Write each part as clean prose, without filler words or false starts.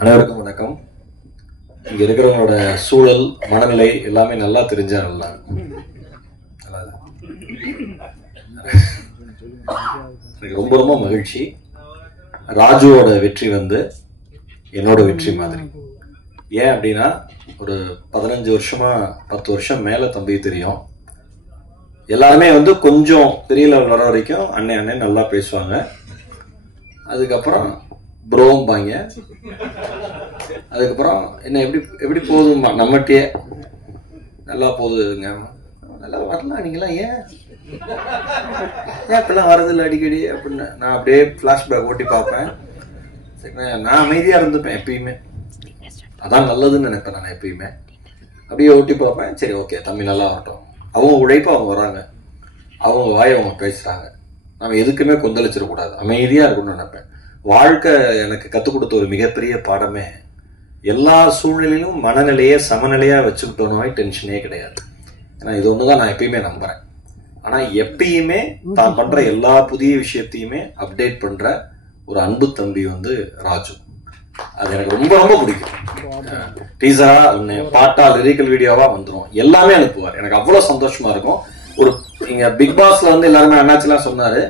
அனைவருக்கும் வணக்கம். இங்க இருக்கிறவங்களோட சூழல் மனநிலை எல்லாமே நல்லா தெரிஞ்சா நல்லா எனக்கு ரொம்ப ரொம்ப மகிழ்ச்சி. ராஜுவோட வெற்றி வந்து என்னோட வெற்றி மாதிரி. ஏன் அப்படின்னா ஒரு 15 வருஷமா 10 வருஷம் மேல தம்பி தெரியும். எல்லாருமே வந்து கொஞ்சம் பெரிய லெவல் வர வரைக்கும் அண்ணன் அண்ணன் நல்லா பேசுவாங்க. அதுக்கப்புறம் ப்ரோம்பாங்க. அதுக்கப்புறம் என்ன எப்படி போகுதுமா நம்மகிட்டே நல்லா போகுதுங்க, நல்லா வரலாம், நீங்களாம் ஏன் இப்பெல்லாம் வரதில்லை அடிக்கடி அப்படின்னு நான் அப்படியே ஃப்ளாஷ்பேக் ஓட்டி பார்ப்பேன். சரி, நான் அமைதியாக இருந்துப்பேன் எப்பயுமே, அதான் நல்லதுன்னு நினைப்பேன். நான் எப்பயுமே அப்படியே ஓட்டி பார்ப்பேன். சரி, ஓகே, தம்பி நல்லா வரட்டும். அவங்க உழைப்பு அவங்க வராங்க, அவங்க வாயை அவங்க பேசுகிறாங்க. நம்ம எதுக்குமே கொந்தளிச்சிடக்கூடாது, அமைதியாக இருக்கணும்னு நினைப்பேன். வாழ்க்கை எனக்கு கற்றுக் கொடுத்த ஒரு மிகப்பெரிய பாடமே எல்லா சூழ்நிலையிலும் மனநிலையே சமநிலையாக வச்சுக்கிட்டோன்னா டென்ஷனே கிடையாது. ஏன்னா இது ஒன்று தான் நான் எப்பயுமே நம்புகிறேன். ஆனால் எப்பயுமே தான் பண்ணுற எல்லா புதிய விஷயத்தையுமே அப்டேட் பண்ணுற ஒரு அன்பு தம்பி வந்து ராஜு. அது எனக்கு ரொம்ப ரொம்ப பிடிக்கும். டீசரா பாட்டா லிரிக்கல் வீடியோவா வந்துடும், எல்லாமே அனுப்புவார். எனக்கு அவ்வளோ சந்தோஷமா இருக்கும். ஒரு இங்க பிக் பாஸ்ல வந்து எல்லாருமே அண்ணாச்சிலாம் சொன்னாரு,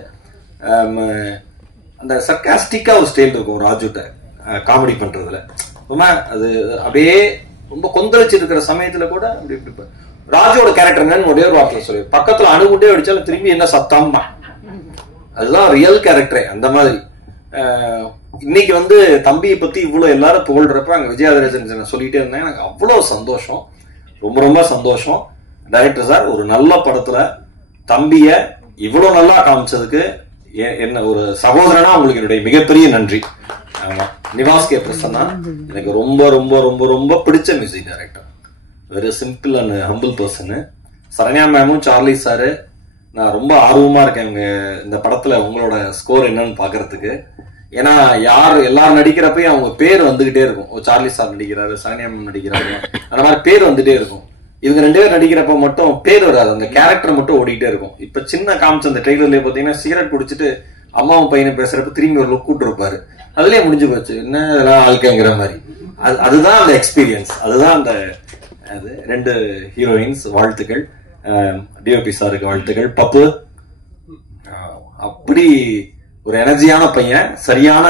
அந்த சர்க்காஸ்டிக்கா ஒரு ஸ்டைல் இருக்கும் ராஜுட்ட காமெடி பண்றதுல. ரொம்ப அது அப்படியே ரொம்ப கொந்தளிச்சு இருக்கிற சமயத்துல கூட அப்படி இப்படி ராஜுவோட கேரக்டர் என்னன்னு ஒரே ஒரு வார்த்தை சொல்லி பக்கத்துல அணுகுண்டே அடிச்சாலும் திரும்பி என்ன சத்தம்மா, அதுதான் ரியல் கேரக்டரே. அந்த மாதிரி இன்னைக்கு வந்து தம்பியை பத்தி இவ்வளவு எல்லாரும் புகழ்றப்ப அங்க விஜயாதரேசன் சொல்லிட்டே இருந்தேன். எனக்கு அவ்வளவு சந்தோஷம், ரொம்ப ரொம்ப சந்தோஷம். டைரக்டர் சார், ஒரு நல்ல படத்துல தம்பிய இவ்வளவு நல்லா காமிச்சதுக்கு என்ன ஒரு சகோதரனா உங்களுக்கு என்னுடைய மிகப்பெரிய நன்றி. நிவாஸ் கே பிரசன்னா எனக்கு ரொம்ப ரொம்ப ரொம்ப ரொம்ப பிடிச்ச music director. Very simple and humble person. Saranya மேமும் சார்லி சாரு, நான் ரொம்ப ஆர்வமா இருக்கேன் இந்த படத்துல உங்களோட ஸ்கோர் என்னன்னு பாக்குறதுக்கு. ஏன்னா எல்லாரும் நடிக்கிறப்பயும் அவங்க பேர் வந்துகிட்டே இருக்கும். சார்லி சார் நடிக்கிறாரு, சரண்யா மேம் நடிக்கிறாரு, அந்த மாதிரி பேர் வந்துட்டே இருக்கும். இவங்க 2 பேர் நடிக்கிறப்ப மட்டும் பேர் வராது, அந்த கேரக்டர் மட்டும் ஓடிக்கிட்டே இருக்கும். இப்ப சின்ன காமிச்ச அந்த ட்ரெய்லர்லயே பாத்தீங்கன்னா சிகரெட் குடிச்சிட்டு அம்மாவும் பையனும் பேசுறப்ப திரும்பி ஒரு லுக் கூட்டு இருப்பாரு. அதுலயே முடிஞ்சு போச்சு, என்ன இதெல்லாம் ஆள்கைங்கிற மாதிரி. அதுதான் அந்த எக்ஸ்பீரியன்ஸ், அதுதான் அந்த 2 ஹீரோயின்ஸ். வாழ்த்துக்கள். டிஓபி சாருக்கு வாழ்த்துக்கள். பப்பு அப்படி ஒரு எனர்ஜியான பையன், சரியான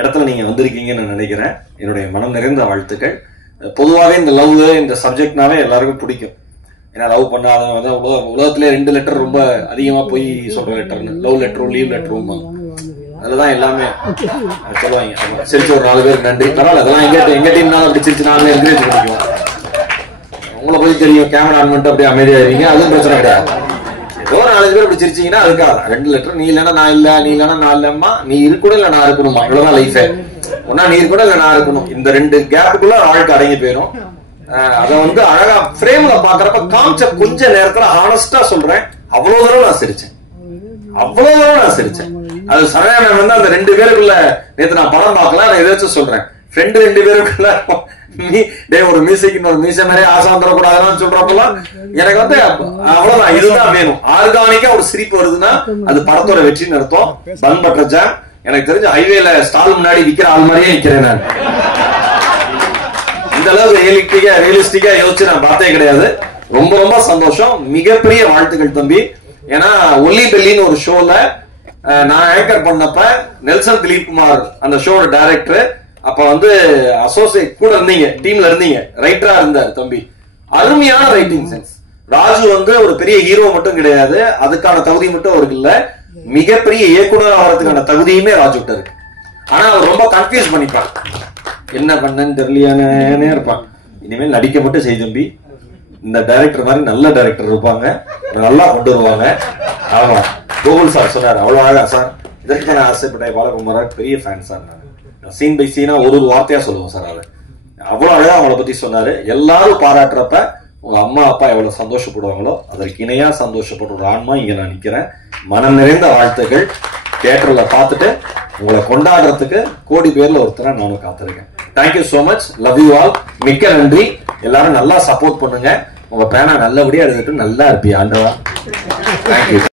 இடத்துல நீங்க வந்திருக்கீங்கன்னு நான் நினைக்கிறேன். என்னுடைய மனம் நிறைந்த வாழ்த்துக்கள். பொதுவாகவே இந்த லவ் இந்த சப்ஜெக்ட்னாவே எல்லாருக்கும் பிடிக்கும். ஏன்னா லவ் பண்ணாத உலகத்திலே 2 லெட்டர் ரொம்ப அதிகமா போய் சொல்ற லெட்டர்னு, லவ் லெட்டரும் லீவ் லெட்டரும். அதுலதான் எல்லாமே சொல்லுவாங்க. சிரிச்சு ஒரு 4 பேருக்கு நன்றி. பரவாயில்ல, அதெல்லாம் எங்க டீம்னாலும் அப்படி சிரிச்சு 4 என்கரேஜ் பண்ணிக்குவோம். உங்களை போய் தெரியும், கேமரா ஆன் பண்ணிட்டு அப்படியே அமைதியாயிருவீங்க, அதுவும் பிரச்சனை கிடையாது. ஏதோ 4 பேர் அப்படி சிரிச்சீங்கன்னா அதுக்காக 2 லெட்டர். நீ இல்லைன்னா நான் இல்ல, நீ இல்லைன்னா நான் இல்லம்மா, நீ இருக்கணும் இல்ல நான் இருக்கணுமா, இவ்வளவுதான் லைஃபே. ஒன்னா நீ இருக்கணும் இல்ல நான் இருக்கணும். இந்த 2 கேப்புக்குள்ள வாழ்க்கை அடங்கி போயிடும். அத வந்து அழகா ஃப்ரேம்ல பாக்குறப்ப காமிச்ச கொஞ்ச நேரத்துல ஆனஸ்டா சொல்றேன், அவ்வளவு தூரம் நான் சிரிச்சேன், அவ்வளவு தூரம் நான் சிரிச்சேன். அது சரண்யா வந்து அந்த 2 பேருக்குள்ள நேத்து நான் படம் பார்க்கலாம், நான் ஏதாச்சும் சொல்றேன், ஃப்ரெண்டு 2 பேருக்குள்ள ஒரு மியூசிக் ஒரு மியூசியம் மாதிரி ஆசான் தரக்கூடாதுன்னு சொல்றப்பெல்லாம் எனக்கு வந்து அவ்வளவுதான், இதுதான் வேணும். ஆர்கானிக்கா ஒரு சிரிப்பு வருதுன்னா அது படத்தோட வெற்றின்னு அர்த்தம். பன் பட்டர் ஜாம் எனக்கு தெரிஞ்ச ஹைவேல ஸ்டால் முன்னாடி விக்கிற ஆள் மாதிரியே நிக்கிறேன் நான். இந்த அளவுக்கு ரியலிஸ்டிக்கா யோசிச்சு நான் பார்த்தே கிடையாது. ரொம்ப ரொம்ப சந்தோஷம், மிகப்பெரிய வாழ்த்துக்கள் தம்பி. ஏன்னா ஒல்லி பெல்லின்னு ஒரு ஷோல நான் ஆங்கர் பண்ணப்ப நெல்சன் திலீப் குமார் அந்த ஷோட டைரக்டர், அப்ப வந்து அசோசியேட் கூட இருந்தீங்க, டீம்ல இருந்தீங்க, ரைட்டரா இருந்தார் தம்பி. அருமையான ரைட்டிங் சென்ஸ். ராஜு வந்து ஒரு பெரிய ஹீரோ மட்டும் கிடையாது, அதுக்கான தகுதி மட்டும் அவருக்கு இல்ல, மிகப்பெரிய இயக்குனர் ஆகிறதுக்கான தகுதியுமே ராஜுட்ட இருக்கு. ஆனா அவர் ரொம்ப கன்ஃபியூஸ் பண்ணிப்பார், என்ன பண்ணன்னு தெரியலையானே இருப்பான். இனிமேல் நடிக்க மட்டும் செய் தம்பி, இந்த டைரக்டர் மாதிரி நல்ல டைரக்டர் இருப்பாங்க, நல்லா கொண்டு வருவாங்க. ஆமா, கோகுல் சார் சொன்னார் அவ்வளவு அழகா. சார் இதற்கு நான் ஆசைப்பட்டேன், பாலகுமார் பெரிய ஃபேன் சார். நான் சீன் பை சீனா ஒரு வார்த்தையா சொல்லுவோம் சார். அவர் அவ்வளவு அழகா அவங்கள பத்தி சொன்னாரு. எல்லாரும் பாராட்டுறப்ப உங்க அம்மா அப்பா எவ்வளவு சந்தோஷப்படுவாங்களோ அதற்கு இணையா சந்தோஷப்படுற ஒரு ஆன்மா இங்க நான் நிக்கிறேன். மனம் நிறைந்த வாழ்த்துக்கள். தியேட்டர்ல பார்த்துட்டு உங்களை கொண்டாடுறதுக்கு கோடி பேர்ல ஒருத்தர நானும் காத்திருக்கேன். Thank you so much, love you all. மிக்க நன்றி. எல்லாரும் நல்லா சப்போர்ட் பண்ணுங்க. உங்க பேனா நல்லபடியா எழுதிட்டு நல்லா இருப்பீங்க ஆண்டவா. தேங்க்யூ.